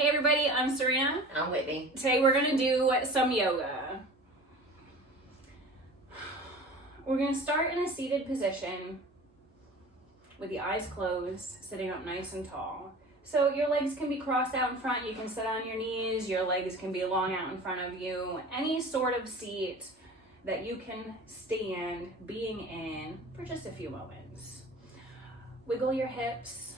Hey everybody, I'm Serena. I'm Whitney. Today we're gonna do some yoga. We're gonna start in a seated position with the eyes closed, sitting up nice and tall. So your legs can be crossed out in front, you can sit on your knees, your legs can be long out in front of you. Any sort of seat that you can stand being in for just a few moments. Wiggle your hips.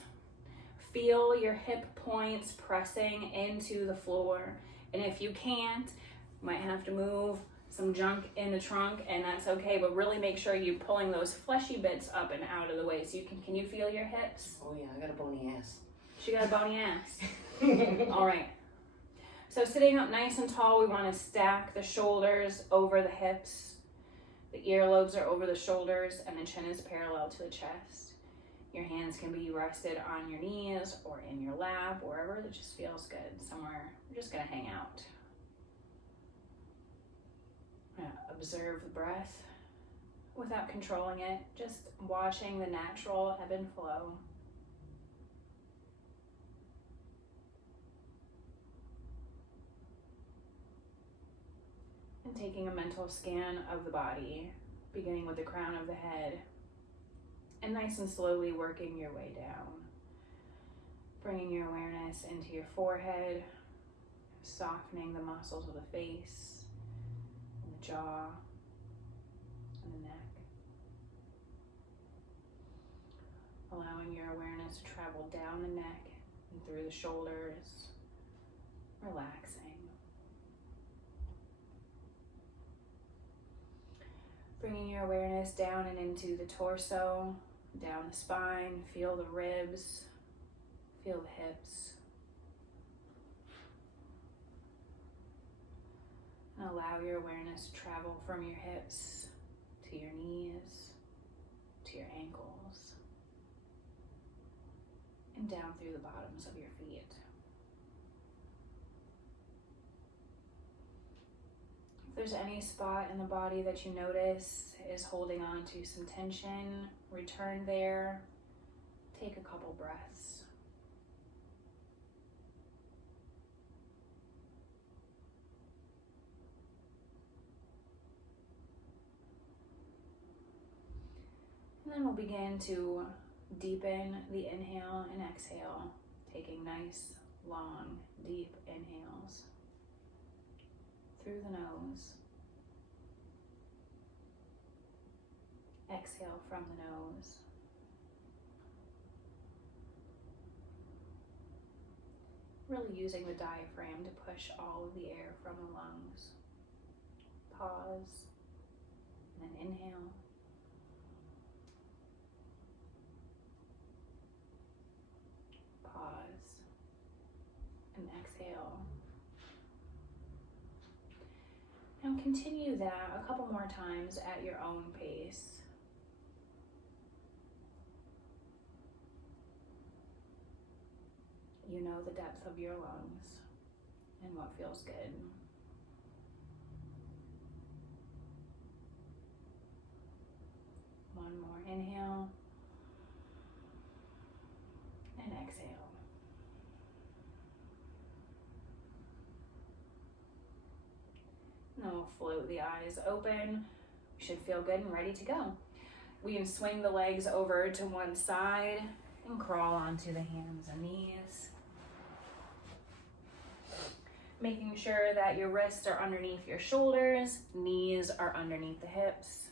Feel your hip points pressing into the floor. And if you can't, you might have to move some junk in the trunk, and that's okay, but really make sure you're pulling those fleshy bits up and out of the way. So can you feel your hips? Oh yeah, I got a bony ass. She got a bony ass. All right. So sitting up nice and tall, we want to stack the shoulders over the hips. The earlobes are over the shoulders, and the chin is parallel to the chest. Your hands can be rested on your knees or in your lap, wherever that just feels good. Somewhere, we're just gonna hang out. We're gonna observe the breath without controlling it, just watching the natural ebb and flow. And taking a mental scan of the body, beginning with the crown of the head, and nice and slowly working your way down. Bringing your awareness into your forehead, softening the muscles of the face, and the jaw, and the neck. Allowing your awareness to travel down the neck and through the shoulders, relaxing. Bringing your awareness down and into the torso, down the spine, feel the ribs, feel the hips. And allow your awareness to travel from your hips to your knees, to your ankles, and down through the bottoms of your feet. If there's any spot in the body that you notice is holding on to some tension, return there. Take a couple breaths. And then we'll begin to deepen the inhale and exhale, taking nice, long, deep inhales through the nose. Exhale from the nose. Really using the diaphragm to push all of the air from the lungs. Pause, and then inhale. Pause, and exhale. And continue that a couple more times at your own pace. You know the depth of your lungs and what feels good. One more inhale and exhale. And then we'll float the eyes open. You should feel good and ready to go. We can swing the legs over to one side and crawl onto the hands and knees. Making sure that your wrists are underneath your shoulders, knees are underneath the hips.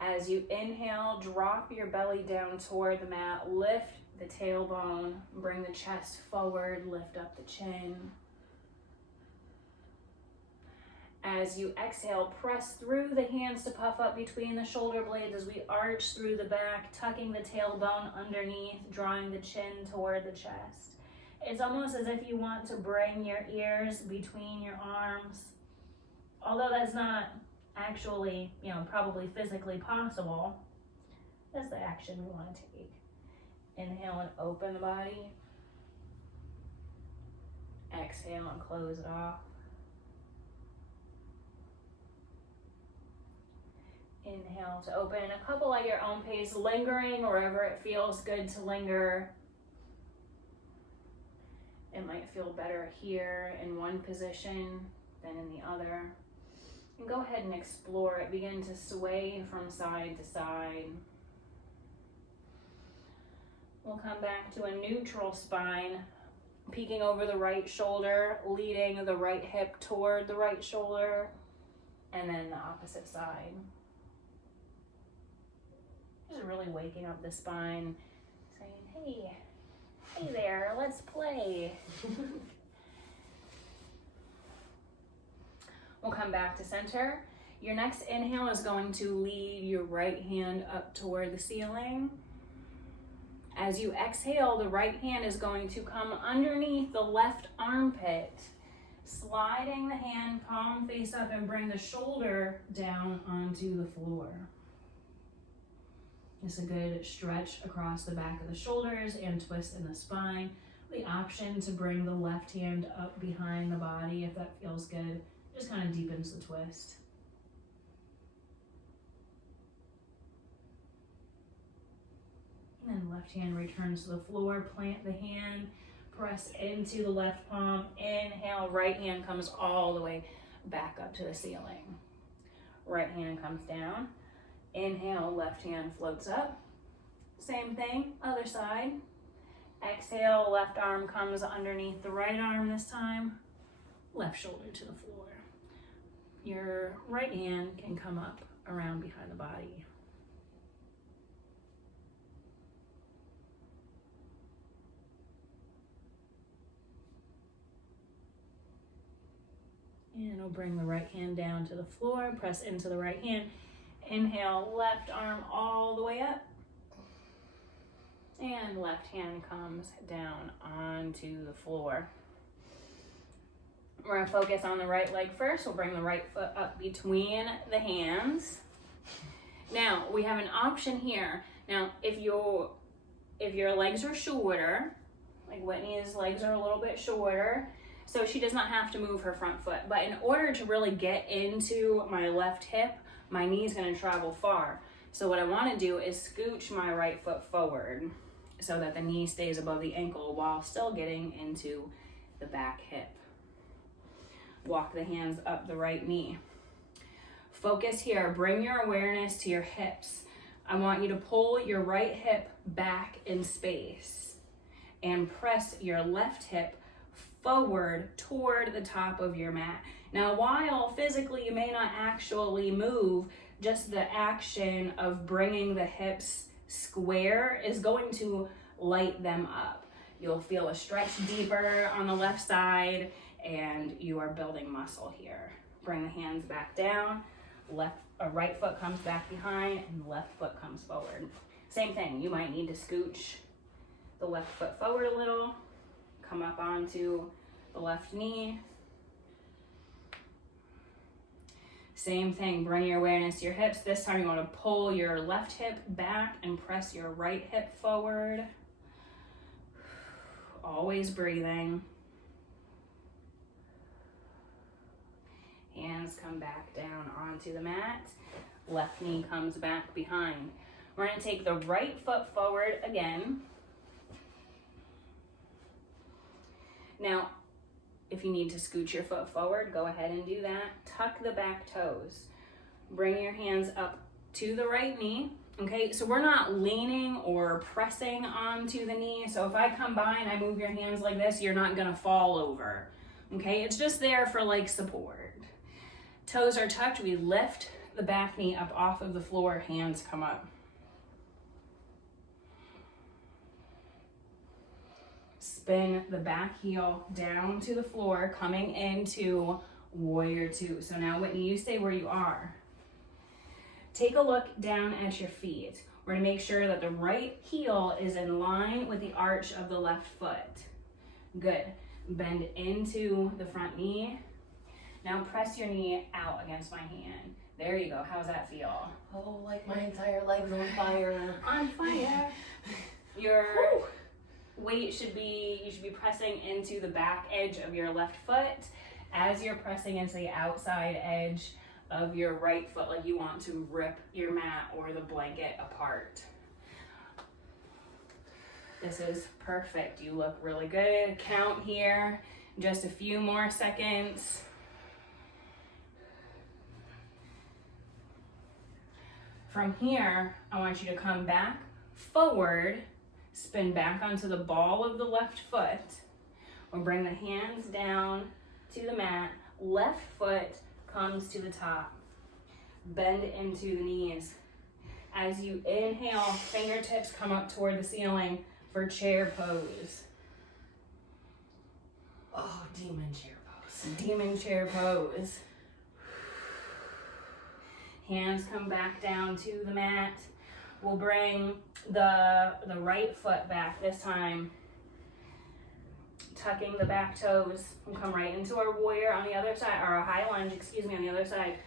As you inhale, drop your belly down toward the mat, lift the tailbone, bring the chest forward, lift up the chin. As you exhale, press through the hands to puff up between the shoulder blades as we arch through the back, tucking the tailbone underneath, drawing the chin toward the chest. It's almost as if you want to bring your ears between your arms. Although that's not actually, probably physically possible, that's the action we want to take. Inhale and open the body. Exhale and close it off. Inhale to open, a couple at your own pace, lingering wherever it feels good to linger. It might feel better here in one position than in the other. And go ahead and explore it. Begin to sway from side to side. We'll come back to a neutral spine, peeking over the right shoulder, leading the right hip toward the right shoulder, and then the opposite side. Just really waking up the spine, saying, hey there, let's play. We'll come back to center. Your next inhale is going to lead your right hand up toward the ceiling. As you exhale, the right hand is going to come underneath the left armpit, sliding the hand palm face up and bring the shoulder down onto the floor. It's a good stretch across the back of the shoulders and twist in the spine. The option to bring the left hand up behind the body if that feels good. Just kind of deepens the twist. And then left hand returns to the floor, plant the hand, press into the left palm, inhale, right hand comes all the way back up to the ceiling. Right hand comes down, inhale, left hand floats up. Same thing, other side. Exhale, left arm comes underneath the right arm this time, left shoulder to the floor. Your right hand can come up around behind the body. And we'll bring the right hand down to the floor, press into the right hand. Inhale, left arm all the way up. And left hand comes down onto the floor. We're gonna focus on the right leg first. We'll bring the right foot up between the hands. Now, we have an option here. Now, if your legs are shorter, like Whitney's legs are a little bit shorter, so she does not have to move her front foot. But in order to really get into my left hip, my knee is gonna travel far. So what I wanna do is scooch my right foot forward so that the knee stays above the ankle while still getting into the back hip. Walk the hands up the right knee. Focus here, bring your awareness to your hips. I want you to pull your right hip back in space and press your left hip forward toward the top of your mat. Now, while physically you may not actually move, just the action of bringing the hips square is going to light them up. You'll feel a stretch deeper on the left side, and you are building muscle here. Bring the hands back down, right foot comes back behind, and left foot comes forward. Same thing, you might need to scooch the left foot forward a little, come up onto the left knee. Same thing, bring your awareness to your hips. This time you want to pull your left hip back and press your right hip forward. Always breathing. Hands come back down onto the mat. Left knee comes back behind. We're going to take the right foot forward again. Now, if you need to scoot your foot forward, go ahead and do that. Tuck the back toes. Bring your hands up to the right knee. Okay, so we're not leaning or pressing onto the knee. So if I come by and I move your hands like this, you're not gonna fall over. Okay, it's just there for like support. Toes are tucked, we lift the back knee up off of the floor, hands come up. Spin the back heel down to the floor, coming into warrior two. So now Whitney, you stay where you are. Take a look down at your feet. We're gonna make sure that the right heel is in line with the arch of the left foot. Good. Bend into the front knee. Now press your knee out against my hand. There you go. How's that feel? Oh, like my entire leg's on fire. On fire. Your weight should be, you should be pressing into the back edge of your left foot as you're pressing into the outside edge of your right foot, like you want to rip your mat or the blanket apart. This is perfect. You look really good. Count here. Just a few more seconds. From here, I want you to come back forward, spin back onto the ball of the left foot. We'll bring the hands down to the mat. Left foot comes to the top. Bend into the knees. As you inhale, fingertips come up toward the ceiling for chair pose. Oh, demon chair pose. Demon chair pose. Hands come back down to the mat. We'll bring the right foot back this time. Tucking the back toes. We'll come right into our warrior on the other side, or a high lunge, excuse me, on the other side.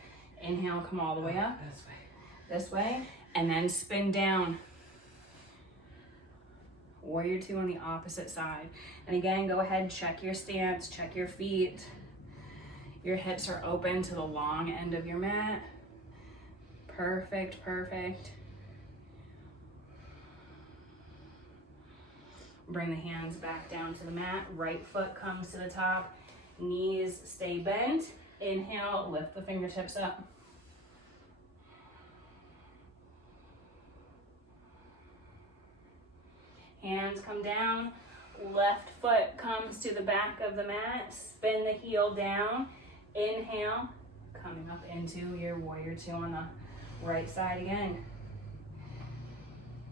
Inhale, come all the way up. This way. This way. And then spin down. Warrior two on the opposite side. And again, go ahead, check your stance, check your feet. Your hips are open to the long end of your mat. Perfect, perfect. Bring the hands back down to the mat. Right foot comes to the top. Knees stay bent. Inhale, lift the fingertips up. Hands come down. Left foot comes to the back of the mat. Spin the heel down. Inhale, coming up into your warrior two on the right side again.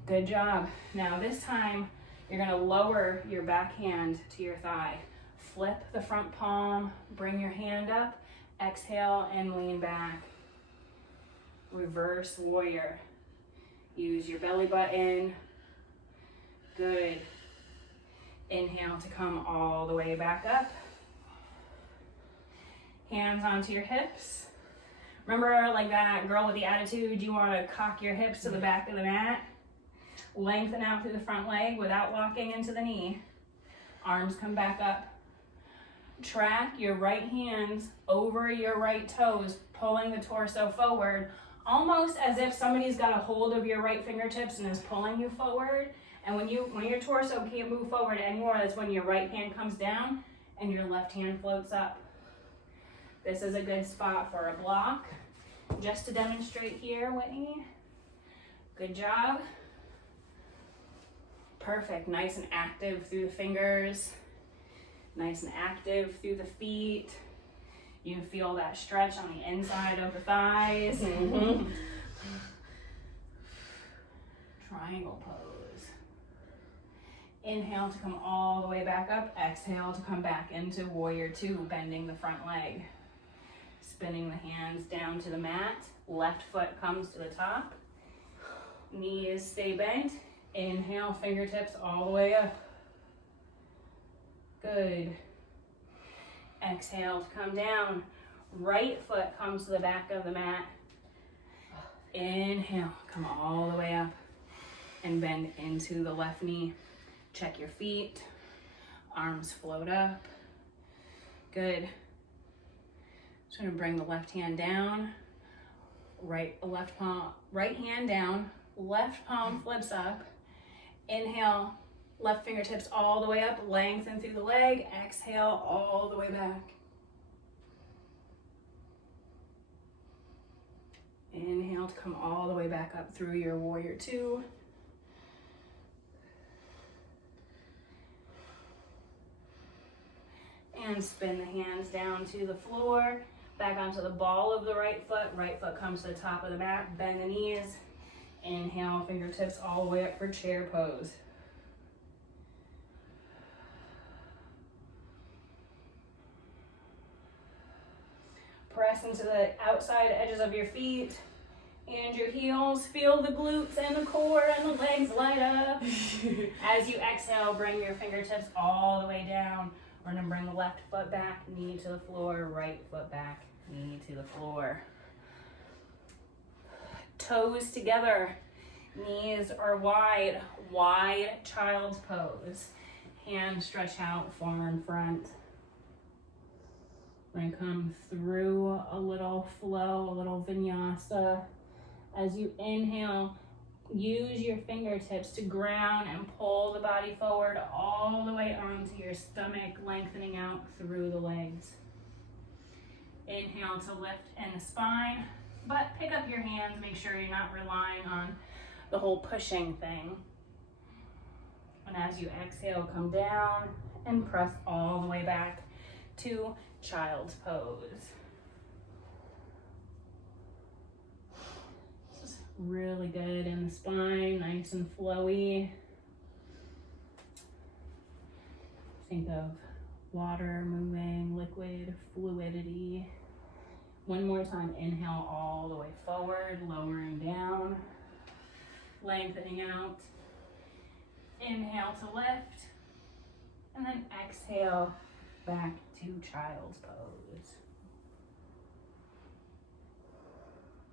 Good job. Now this time, you're gonna lower your back hand to your thigh. Flip the front palm, bring your hand up, exhale and lean back. Reverse warrior. Use your belly button. Good. Inhale to come all the way back up. Hands onto your hips. Remember, like that girl with the attitude, you want to cock your hips to the back of the mat. Lengthen out through the front leg without locking into the knee. Arms come back up. Track your right hands over your right toes, pulling the torso forward, almost as if somebody's got a hold of your right fingertips and is pulling you forward. And when your torso can't move forward anymore, that's when your right hand comes down and your left hand floats up. This is a good spot for a block. Just to demonstrate here, Whitney. Good job. Perfect. Nice and active through the fingers. Nice and active through the feet. You can feel that stretch on the inside of the thighs. Triangle pose. Inhale to come all the way back up. Exhale to come back into warrior two, bending the front leg. Spinning the hands down to the mat. Left foot comes to the top. Knees stay bent. Inhale, fingertips all the way up. Good. Exhale to come down. Right foot comes to the back of the mat. Inhale, come all the way up and bend into the left knee. Check your feet. Arms float up. Good. Just gonna bring the left hand down. Right hand down. Left palm flips up. Inhale, left fingertips all the way up, lengthen through the leg. Exhale, all the way back. Inhale to come all the way back up through your warrior two. And spin the hands down to the floor, back onto the ball of the right foot comes to the top of the mat, bend the knees. Inhale, fingertips all the way up for chair pose. Press into the outside edges of your feet and your heels. Feel the glutes and the core and the legs light up. As you exhale, bring your fingertips all the way down. We're gonna bring the left foot back, knee to the floor, right foot back, knee to the floor. Toes together, knees are wide, wide child's pose. Hands stretch out, far in front. We're gonna come through a little flow, a little vinyasa. As you inhale, use your fingertips to ground and pull the body forward all the way onto your stomach, lengthening out through the legs. Inhale to lift in the spine, but pick up your hands, make sure you're not relying on the whole pushing thing. And as you exhale, come down and press all the way back to child's pose. This is really good in the spine, nice and flowy. Think of water moving, liquid, fluidity. One more time, inhale all the way forward, lowering down, lengthening out. Inhale to lift, and then exhale back to child's pose.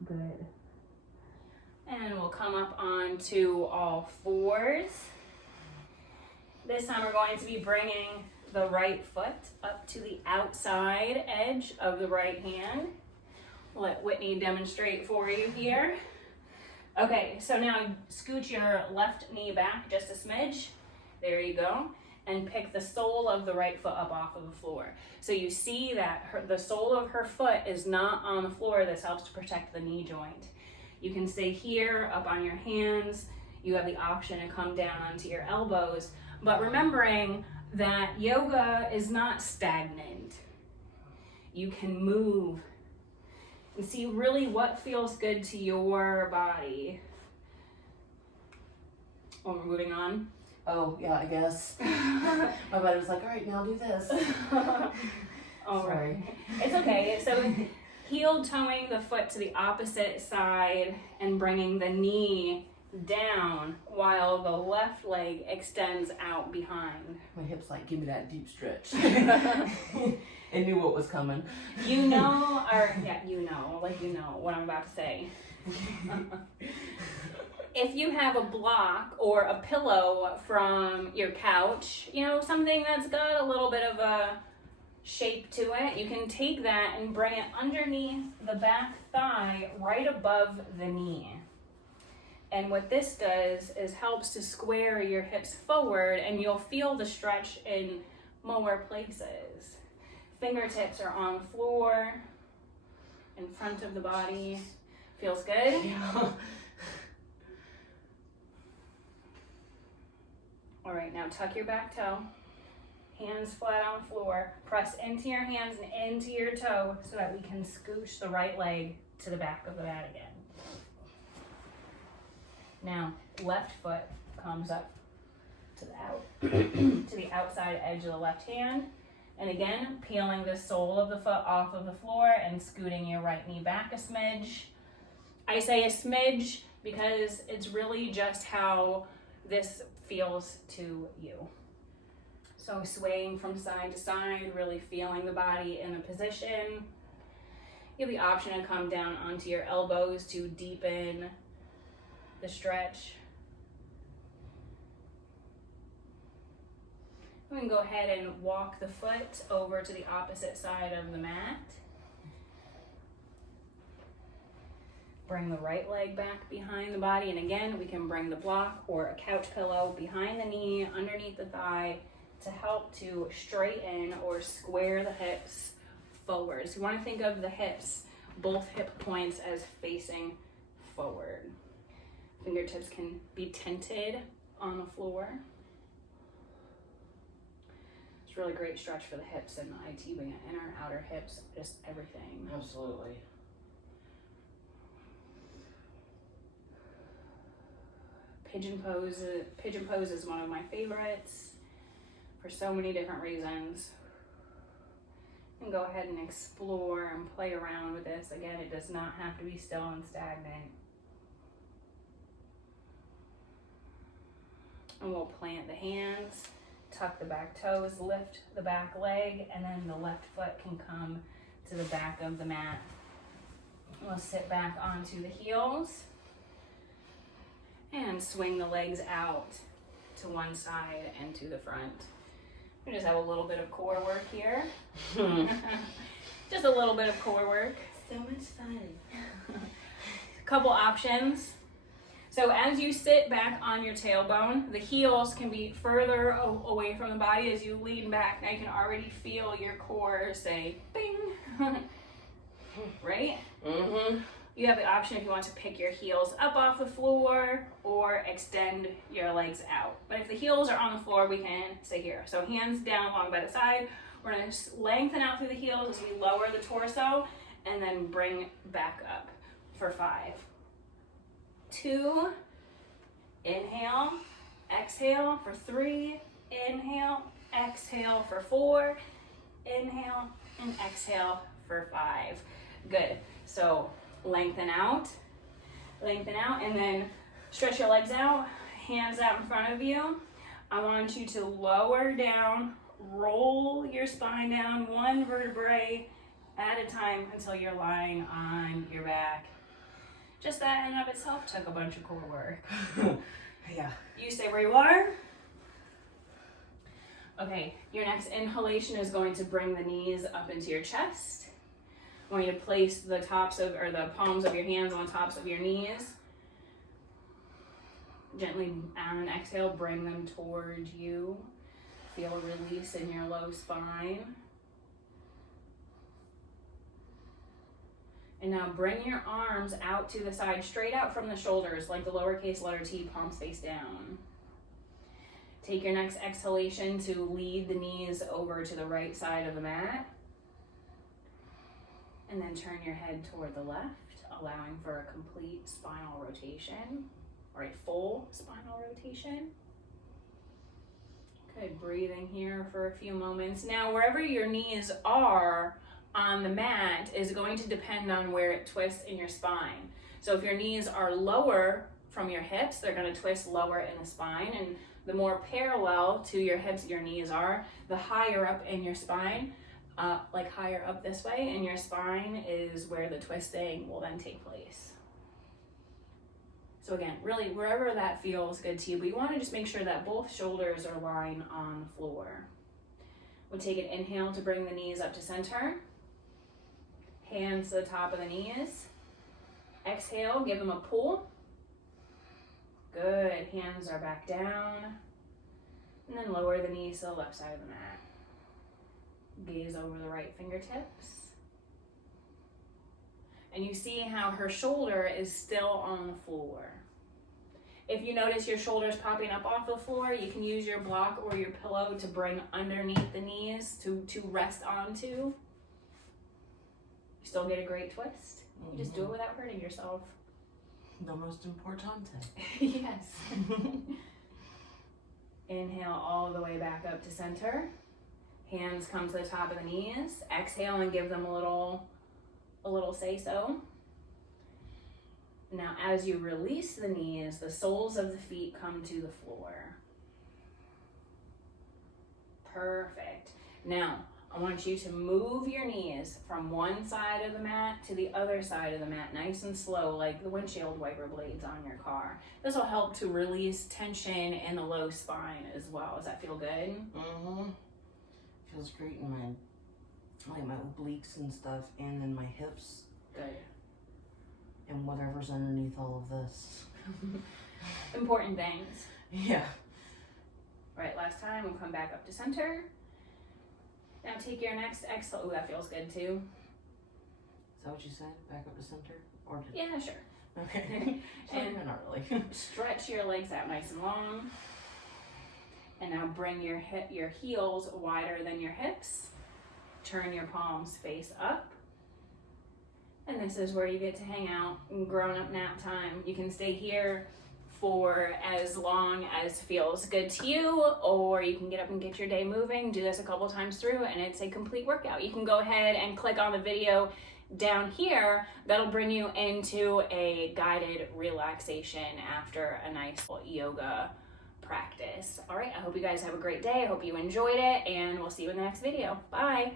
Good. And we'll come up onto all fours. This time we're going to be bringing the right foot up to the outside edge of the right hand. Let Whitney demonstrate for you here. Okay, so now scoot your left knee back just a smidge. There you go. And pick the sole of the right foot up off of the floor. So you see that the sole of her foot is not on the floor. This helps to protect the knee joint. You can stay here, up on your hands. You have the option to come down onto your elbows. But remembering that yoga is not stagnant. You can move and see really what feels good to your body. Oh, we're moving on. Oh, yeah, I guess. My body was like, all right, now do this. All right. It's okay. So heel toeing the foot to the opposite side and bringing the knee down while the left leg extends out behind. My hips like, give me that deep stretch. It knew what was coming. You know what I'm about to say. If you have a block or a pillow from your couch, something that's got a little bit of a shape to it, you can take that and bring it underneath the back thigh right above the knee. And what this does is helps to square your hips forward, and you'll feel the stretch in more places. Fingertips are on the floor, in front of the body. Feels good? Yeah. All right, now tuck your back toe. Hands flat on the floor. Press into your hands and into your toe so that we can scooch the right leg to the back of the mat again. Now, left foot comes up to the outside edge of the left hand. And again, peeling the sole of the foot off of the floor and scooting your right knee back a smidge. I say a smidge because it's really just how this feels to you. So swaying from side to side, really feeling the body in a position. You have the option to come down onto your elbows to deepen the stretch. We can go ahead and walk the foot over to the opposite side of the mat. Bring the right leg back behind the body, and again, we can bring the block or a couch pillow behind the knee, underneath the thigh, to help to straighten or square the hips forward. So you want to think of the hips, both hip points, as facing forward. Fingertips can be tented on the floor. It's really great stretch for the hips and IT, being inner, outer hips, just everything. Absolutely. Pigeon pose is one of my favorites for so many different reasons. You can go ahead and explore and play around with this. Again, it does not have to be still and stagnant. And we'll plant the hands, tuck the back toes, lift the back leg, and then the left foot can come to the back of the mat. We'll sit back onto the heels and swing the legs out to one side and to the front. We just have a little bit of core work here. Just a little bit of core work. So much fun. Couple options. So as you sit back on your tailbone, the heels can be further away from the body as you lean back. Now you can already feel your core say, bing, right? Mm-hmm. You have the option if you want to pick your heels up off the floor or extend your legs out. But if the heels are on the floor, we can stay here. So hands down along by the side. We're gonna lengthen out through the heels as we lower the torso and then bring back up for 5. 2, inhale, exhale for 3, inhale, exhale for 4, inhale, and exhale for 5. Good. So lengthen out, and then stretch your legs out, hands out in front of you. I want you to lower down, roll your spine down 1 vertebrae at a time until you're lying on your back. Just that in and of itself took a bunch of core work. Yeah. You stay where you are. Okay, your next inhalation is going to bring the knees up into your chest. I want you to place the palms of your hands on the tops of your knees. Gently on an exhale, bring them towards you. Feel a release in your low spine. And now bring your arms out to the side, straight out from the shoulders, like the lowercase letter T, palms face down. Take your next exhalation to lead the knees over to the right side of the mat. And then turn your head toward the left, allowing for a complete spinal rotation, or a full spinal rotation. Good, breathing here for a few moments. Now, wherever your knees are on the mat is going to depend on where it twists in your spine. So if your knees are lower from your hips, they're going to twist lower in the spine, and the more parallel to your hips your knees are, the higher up in your spine, like higher up this way in your spine is where the twisting will then take place. So again, really wherever that feels good to you, but you want to just make sure that both shoulders are lying on the floor. We'll take an inhale to bring the knees up to center. Hands to the top of the knees. Exhale, give them a pull. Good, hands are back down. And then lower the knees to the left side of the mat. Gaze over the right fingertips. And you see how her shoulder is still on the floor. If you notice your shoulders popping up off the floor, you can use your block or your pillow to bring underneath the knees to rest onto. You still get a great twist. You just do it without hurting yourself. The most important. Yes. Inhale all the way back up to center. Hands come to the top of the knees. Exhale and give them a little say-so. Now, as you release the knees, the soles of the feet come to the floor. Perfect. Now, I want you to move your knees from one side of the mat to the other side of the mat, nice and slow, like the windshield wiper blades on your car. This will help to release tension in the low spine as well. Does that feel good? Mm-hmm. Feels great in my obliques and stuff, and then my hips. Good. And whatever's underneath all of this. Important things. Yeah. All right, last time, we'll come back up to center. Now take your next exhale. Oh, that feels good too. Is that what you said? Back up to center? Or did... Yeah, sure. Okay. And not really. stretch your legs out nice and long. And now bring your heels wider than your hips. Turn your palms face up. And this is where you get to hang out in grown-up nap time. You can stay here for as long as feels good to you, or you can get up and get your day moving. Do this a couple times through, and it's a complete workout. You can go ahead and click on the video down here. That'll bring you into a guided relaxation after a nice yoga practice. All right, I hope you guys have a great day. I hope you enjoyed it, and we'll see you in the next video. Bye.